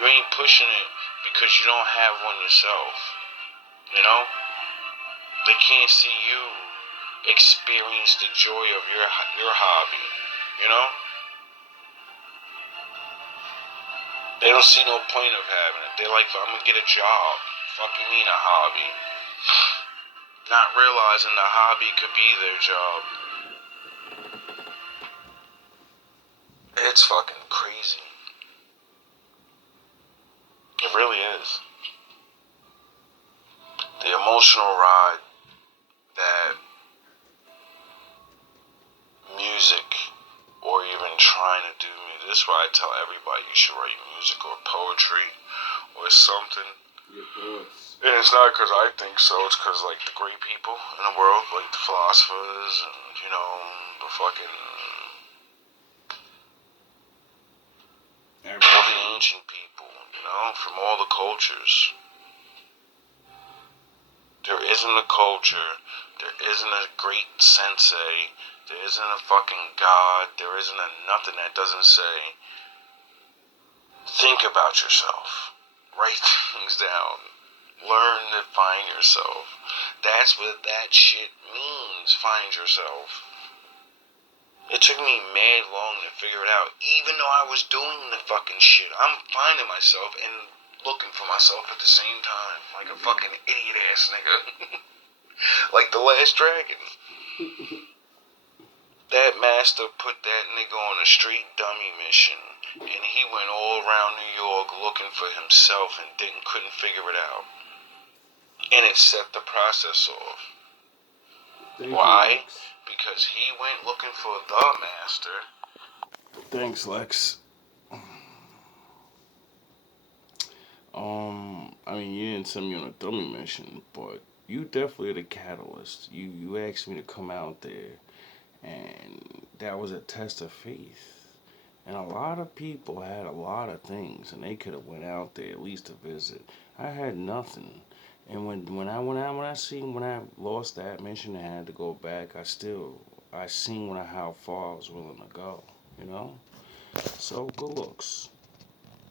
You ain't pushing it because you don't have one yourself. You know? They can't see you experience the joy of your hobby. You know? They don't see no point of having it. They're like, I'm gonna get a job. Fuck you mean a hobby? Not realizing the hobby could be their job. It's fucking crazy. It really is. The emotional ride that music, or even trying to do music, this is why I tell everybody you should write music or poetry or something. Your thoughts. And it's not because I think so. It's because like the great people in the world, like the philosophers, and the fucking all the ancient people, from all the cultures. There isn't a culture, there isn't a great sensei, there isn't a fucking god, there isn't a nothing that doesn't say, think about yourself, write things down, learn to find yourself. That's what that shit means, find yourself. It took me mad long to figure it out, even though I was doing the fucking shit. I'm finding myself and looking for myself at the same time, like a fucking idiot ass nigga. Like the Last Dragon. That master put that nigga on a straight dummy mission, and he went all around New York looking for himself and couldn't figure it out. And it set the process off. Why? Because he went looking for the master. Thanks, Lex. I mean, you didn't send me on a dummy mission, but you definitely are the catalyst. You asked me to come out there, and that was a test of faith. And a lot of people had a lot of things, and they could have went out there at least to visit. I had nothing, and when I lost that mission and had to go back, I seen how far I was willing to go. You know, so good looks.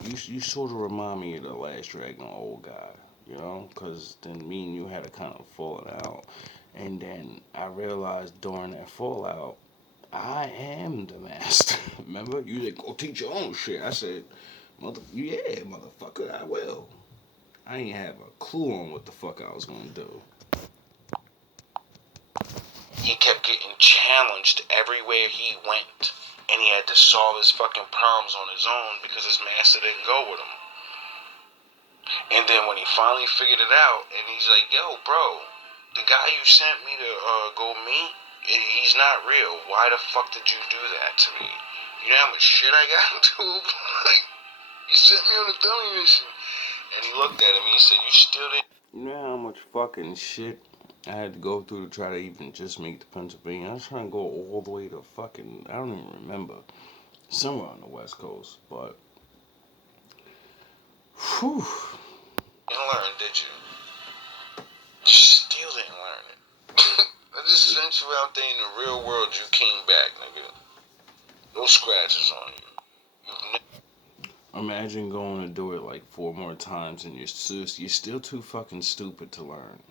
You sort of remind me of the Last Dragon, old guy. Because then me and you had a kind of falling out, and then I realized during that fallout, I am the master. Remember, you like go teach your own shit. I said, motherfucker, I will. I ain't have a clue on what the fuck I was gonna do. He kept getting challenged everywhere he went, and he had to solve his fucking problems on his own because his master didn't go with him. And then when he finally figured it out, and he's like, yo, bro, the guy you sent me to go meet, he's not real. Why the fuck did you do that to me? You know how much shit I got into? Like, you sent me on a dummy mission. And he looked at him and he said, you still didn't. You know how much fucking shit I had to go through to try to even just make the Pennsylvania. I was trying to go all the way to fucking, I don't even remember, somewhere on the West Coast, but whew. You didn't learn, did you? You still didn't learn it. I just sent you out there in the real world. You came back, nigga. No scratches on you. Imagine going to do it like 4 more times and you're still too fucking stupid to learn.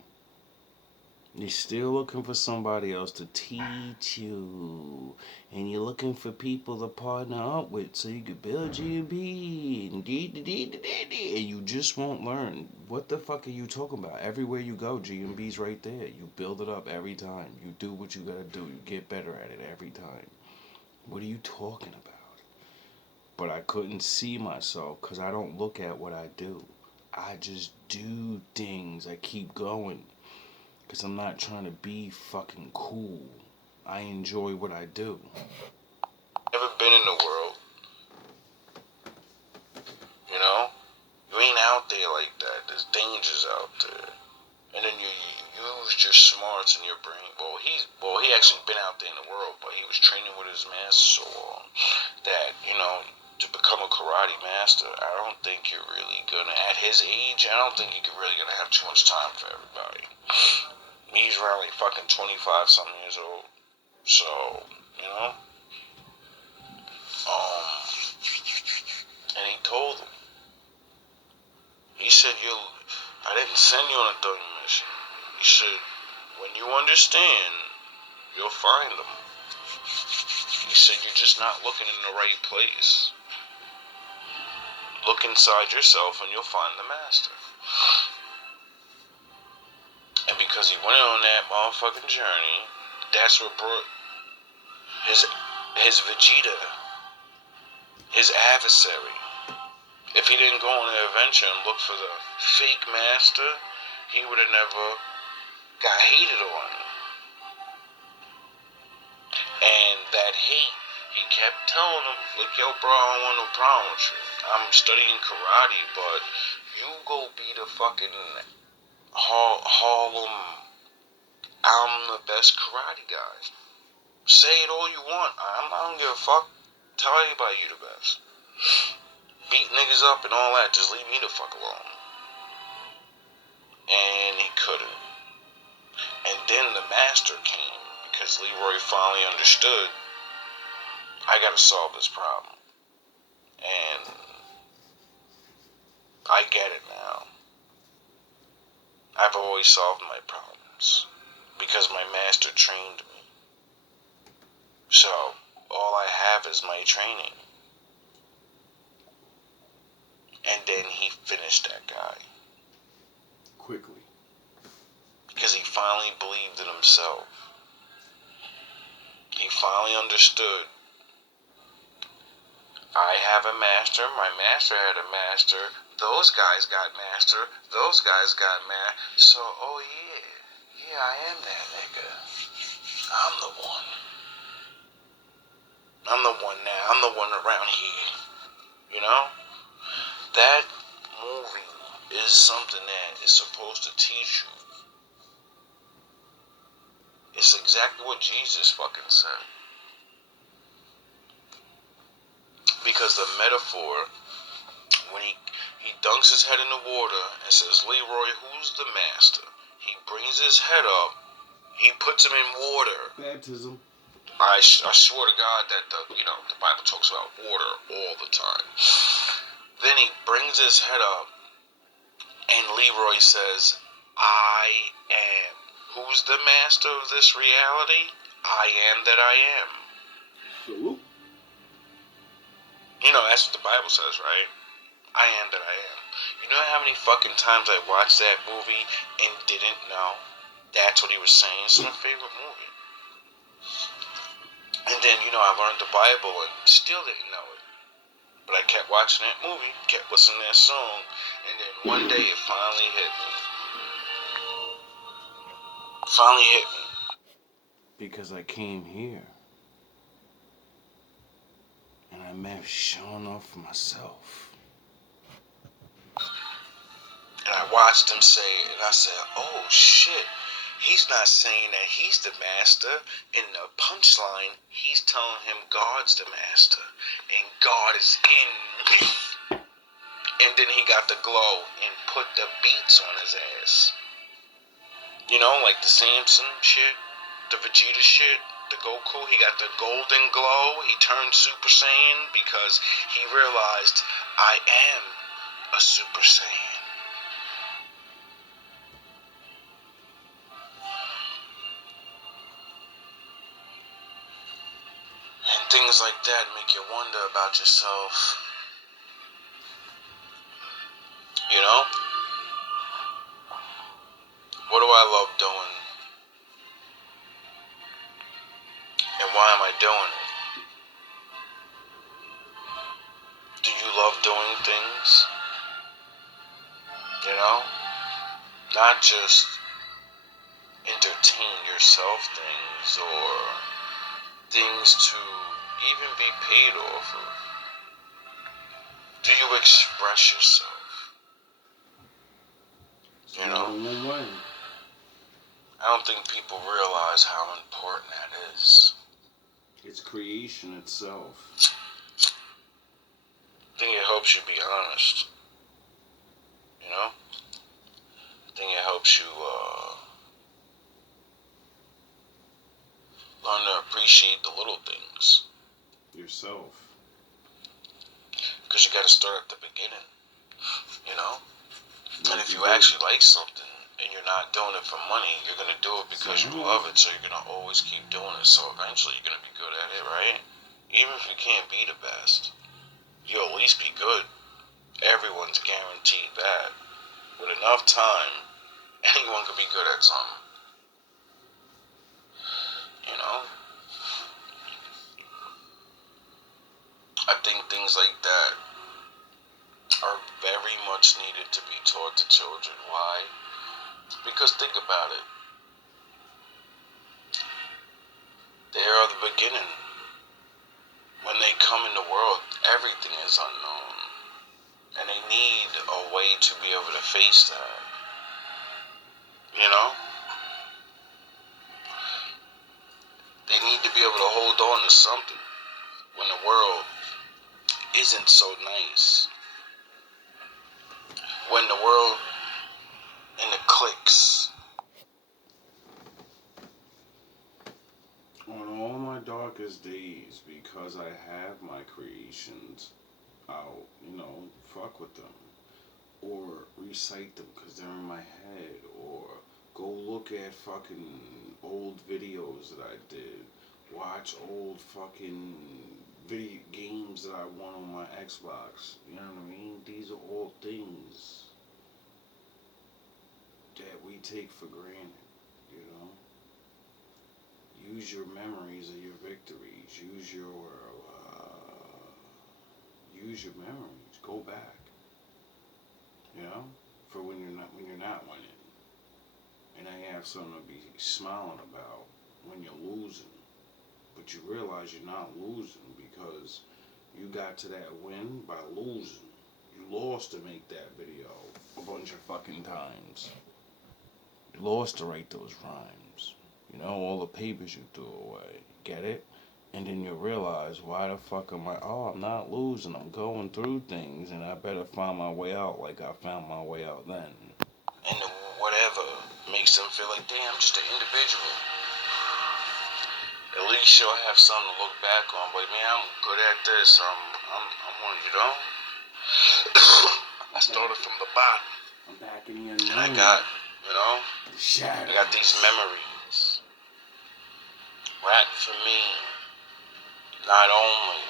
You're still looking for somebody else to teach you. And you're looking for people to partner up with so you can build GMB. And you just won't learn. What the fuck are you talking about? Everywhere you go, GMB's right there. You build it up every time. You do what you gotta do. You get better at it every time. What are you talking about? But I couldn't see myself because I don't look at what I do. I just do things. I keep going. Because I'm not trying to be fucking cool. I enjoy what I do. Never been in the world. You know? You ain't out there like that. There's dangers out there. And then you use your smarts and your brain. Well, he actually been out there in the world, but he was training with his master so long that, to become a karate master, I don't think you're really gonna, at his age, I don't think you're really gonna have too much time for everybody. He's around like fucking 25 something years old. So, and he told him, he said, I didn't send you on a dummy mission. He said, when you understand, you'll find them. He said, you're just not looking in the right place. Look inside yourself and you'll find the master. And because he went on that motherfucking journey, that's what brought his Vegeta, his adversary. If he didn't go on an adventure and look for the fake master, he would have never got hated on. And that hate, he kept telling him, look, yo, bro, I don't want no problem with you. I'm studying karate, but, You go be the fucking Harlem, I'm the best karate guy. Say it all you want. I don't give a fuck. Tell everybody you the best. Beat niggas up and all that. Just leave me the fuck alone. And he couldn't. And then the master came because Leroy finally understood, I gotta solve this problem. And I get it now. I've always solved my problems because my master trained me. So, all I have is my training. And then he finished that guy. Quickly. Because he finally believed in himself. He finally understood. I have a master. My master had a master. Those guys got master. Those guys got master. So, oh yeah. Yeah, I am that nigga. I'm the one. I'm the one now. I'm the one around here. You know? That movie is something that is supposed to teach you. It's exactly what Jesus fucking said. Because the metaphor, when he dunks his head in the water and says, Leroy, who's the master? He brings his head up, he puts him in water. Baptism. I swear to God that the Bible talks about water all the time. Then he brings his head up and Leroy says, I am. Who's the master of this reality? I am that I am. Salute. You know, that's what the Bible says, right? I am that I am. You know how many fucking times I watched that movie and didn't know that's what he was saying? It's my favorite movie. And then, I learned the Bible and still didn't know it. But I kept watching that movie, kept listening to that song, and then one day it finally hit me. Finally hit me. Because I came here. And I may have shown off for myself. And I watched him say it, and I said, oh shit. He's not saying that he's the master. In the punchline, he's telling him God's the master. And God is in me. And then he got the glow and put the beats on his ass. You know, like the Samson shit, the Vegeta shit, the Goku. He got the golden glow. He turned Super Saiyan because he realized, I am a Super Saiyan. And things like that make you wonder about yourself. You know? What do I love doing? And why am I doing it? Do you love doing things? You know? Not just entertain yourself things or things to even be paid off of. Do you express yourself? You know? I don't think people realize how important that is. It's creation itself. I think it helps you be honest. You know? I think it helps you learn to appreciate the little things. Yourself. Because you got to start at the beginning. You know? And if you actually like something and you're not doing it for money, you're going to do it because you love it, so you're going to always keep doing it. So eventually you're going to be good at it, right? Even if you can't be the best, you'll at least be good. Everyone's guaranteed that. With enough time, anyone can be good at something. You know? I think things like that are very much needed to be taught to children. Why? Because think about it. They are the beginning. When they come in the world, everything is unknown. And they need a way to be able to face that. You know? They need to be able to hold on to something when the world isn't so nice. When the world and the cliques. On all my darkest days, because I have my creations, I'll, fuck with them. Or recite them because they're in my head. Or go look at fucking old videos that I did. Watch old fucking video games that I won on my Xbox. You know what I mean? These are all things that we take for granted, you know? Use your memories of your victories. Use your memories. Go back. You know? For when you're not winning. And I have something to be smiling about when you're losing. But you realize you're not losing because you got to that win by losing. You lost to make that video a bunch of fucking times. You lost to write those rhymes. You know, all the papers you threw away. Get it? And then you realize, why the fuck am I? Oh, I'm not losing. I'm going through things, and I better find my way out like I found my way out then. And whatever makes them feel like, damn, I'm just an individual. At least you'll have something to look back on. But man, I'm good at this. I'm one, you know. I started from the bottom. I'm back in the unknown. And I got, I got these memories. Rap for me, not only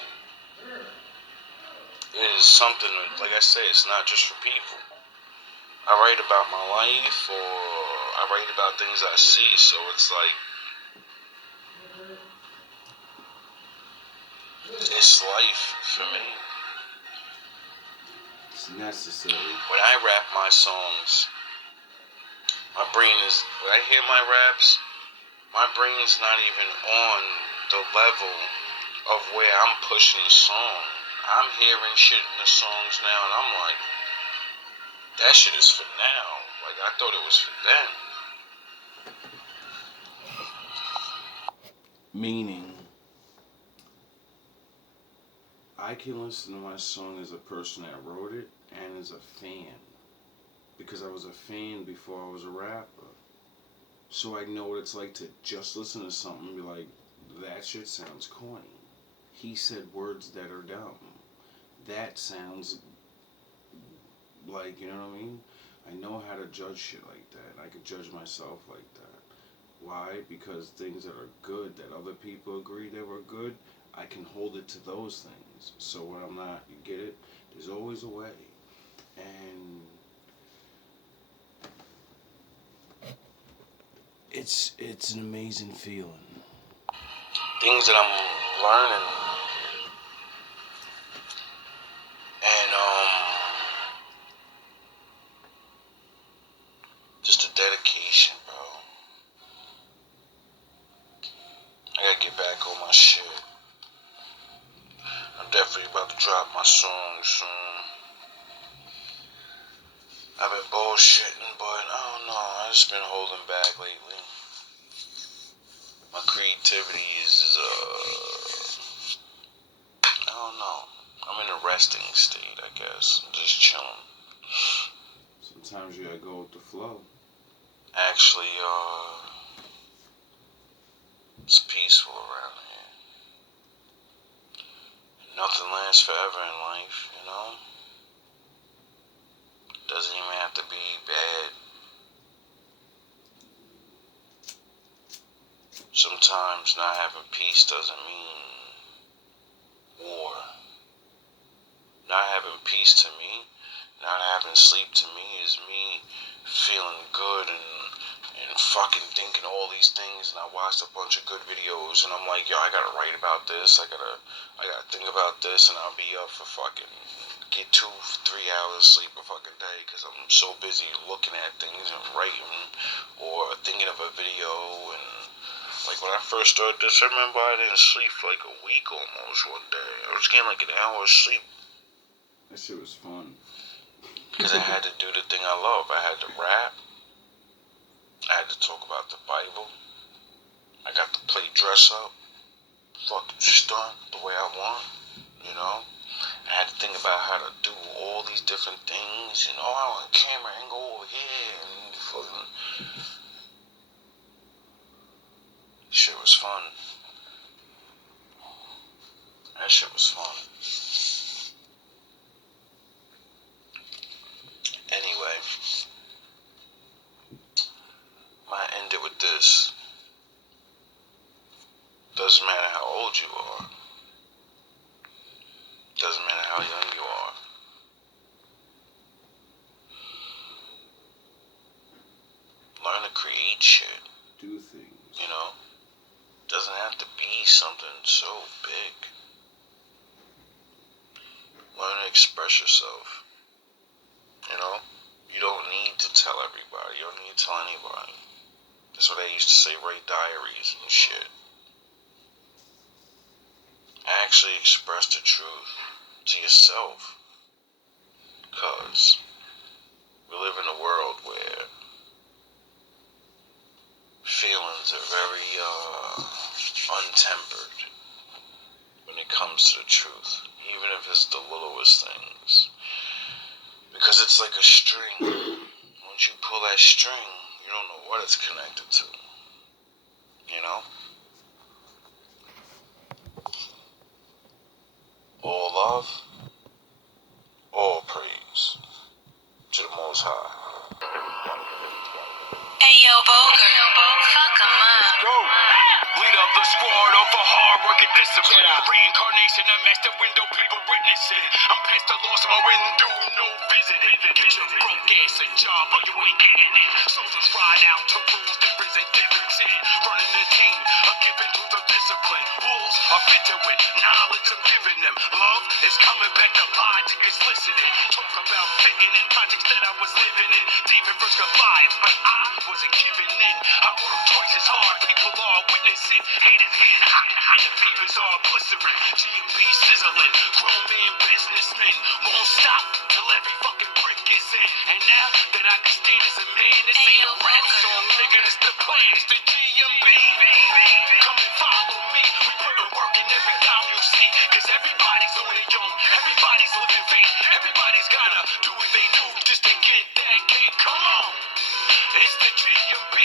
is something, like I say, it's not just for people. I write about my life, or I write about things I see, so it's like, it's life for me. It's necessary. When I rap my songs, my brain is, when I hear my raps, my brain is not even on the level of where I'm pushing the song. I'm hearing shit in the songs now, and I'm like, that shit is for now. Like, I thought it was for then. Meaning, I can listen to my song as a person that wrote it and as a fan. Because I was a fan before I was a rapper. So I know what it's like to just listen to something and be like, that shit sounds corny. He said words that are dumb. That sounds like, you know what I mean? I know how to judge shit like that. I could judge myself like that. Why? Because things that are good, that other people agree that were good, I can hold it to those things. So when I'm not, you get it? There's always a way. And it's an amazing feeling. Things that I'm learning. And, just a dedication, bro. I gotta get back on my shit. I'm definitely about to drop my song soon. I've been bullshitting, but I don't know. I just been holding back lately. My creativity is I don't know. I'm in a resting state, I guess. I'm just chilling. Sometimes you gotta go with the flow. Actually, it's peaceful around here. Nothing lasts forever in life, you know? Doesn't even have to be bad. Sometimes not having peace doesn't mean war. Not having peace to me, not having sleep to me, is me feeling good and fucking thinking all these things. And I watched a bunch of good videos, and I'm like, yo, I gotta write about this. I gotta think about this, and I'll be up for fucking get 2-3 hours sleep a fucking day because I'm so busy looking at things and writing or thinking of a video. And like when I first started this, I remember I didn't sleep for like a week almost one day. I was getting like an hour's sleep. That shit was fun. Because I had to do the thing I love. I had to rap. I had to talk about the Bible. I got to play dress up, fucking stunt the way I want, you know? I had to think about how to do all these different things, and I want a camera angle over here, and fucking... Shit was fun. That shit was fun. Anyway, might end it with this. Doesn't matter how old you are. Doesn't matter how young you are. Learn to create shit. Do things. You know? Doesn't have to be something so big. Learn to express yourself. You know? You don't need to tell everybody. You don't need to tell anybody. That's what they used to say, write diaries and shit. Actually express the truth to yourself. Because we live in a world where feelings are very untempered when it comes to the truth, even if it's the littlest things. Because it's like a string. Once you pull that string, you don't know what it's connected to. You know? All love, all praise to the Most High. Hey yo, Boger, fuck 'em up. Go! Leader of the squad, of a hard work and discipline. Reincarnation, a master window, people witnessing. I'm past the loss of my window, no visiting. Get your broke ass a job, or you ain't getting it. Soldiers ride out to rules, there is a difference in running the team, or giving to the discipline. Wolves are bitter with knowledge I'm giving them. Love is coming back, the logic is listening. Talk about fitting in projects that I was living in. David versus Goliath, but I wasn't giving in. I work twice as hard, people are witnessing. Haters getting hot, and the fevers are blistering. GMB sizzling, grown man businessmen won't stop till every fucking brick is in. And now that I can stand as a man, this ain't a rap song, nigga, it's the plan, it's the GMB. Come and follow me, we put in work in every dime you see. Cause everybody's on their own, everybody's living fake. Everybody's gotta do what they do just to get that cake. Come on, it's the GMB.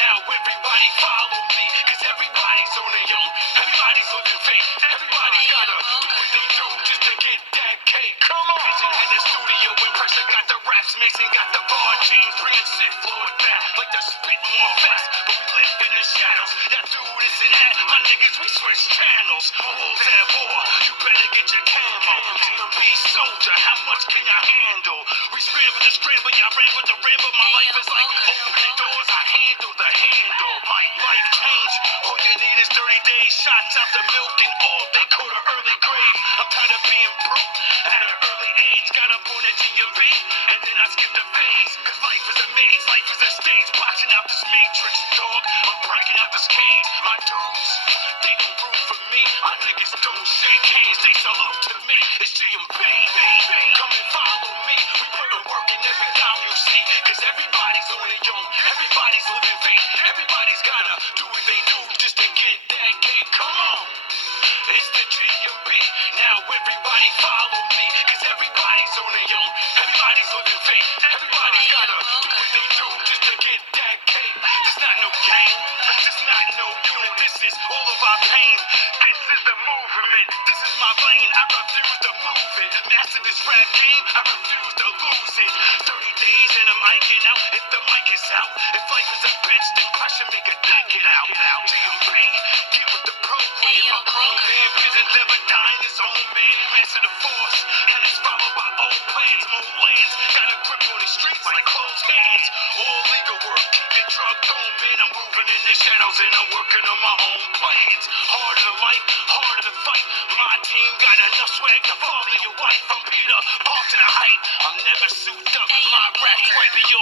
Now everybody follow me, cause everybody's on their own, everybody's living fake. Everybody's gotta do what they do just to get that cake. Come on. Vision had the studio and pressure got the raps mixing, got the bar chains, bringing shit forward back like the spit more fast. But we live in the shadows, that do this and that. My niggas, we switch channels. Wolves at war, you better get your camo. GMB soldier, how much can you handle? We scramble to scramble, y'all ran with the ramble. My life is like open doors, I handle the handle. Life change, all you need is 30 days. Shots out the milk and all, they call the early grave. I'm tired of being broke at an early age. Got up on a GMB, and then I skipped a phase. Cause life is a maze, life is a stage. Boxing out this matrix, dog. I'm breaking out this cage. My dudes, they don't root for me. My niggas don't shake hands, they salute to me. It's GMB. Come and follow me. We put in work in every dime you see. Cause everybody's on their own, everybody's living fake. Everybody's gotta do what they do just to get that cake. Come on. It's the GMB. Now everybody follow me, cause everybody's on their own, everybody's living fake. Everybody's gotta do what they do just to get that cake. This not no game, this not no unit, this is all of our pain. This is the movement, this is my lane, I refuse to move it. Master this rap game, I refuse to lose it. 30 days and I'm micing out, if the mic is out. If life is a bitch, then I should make a deck it out. GMB, get with the program, my grown man, business never dying, his own man. Master the force, and it's followed by old plans, more lands. Got a grip on the streets like closed hands. All legal work, keep it drugged on, man. I'm moving in the shadows and I'm working on my own plans. Harder to life, harder to fight. My team got enough swag to follow your wife. From Peter, Paul to the height. I'm never suited up, my rap's right beyond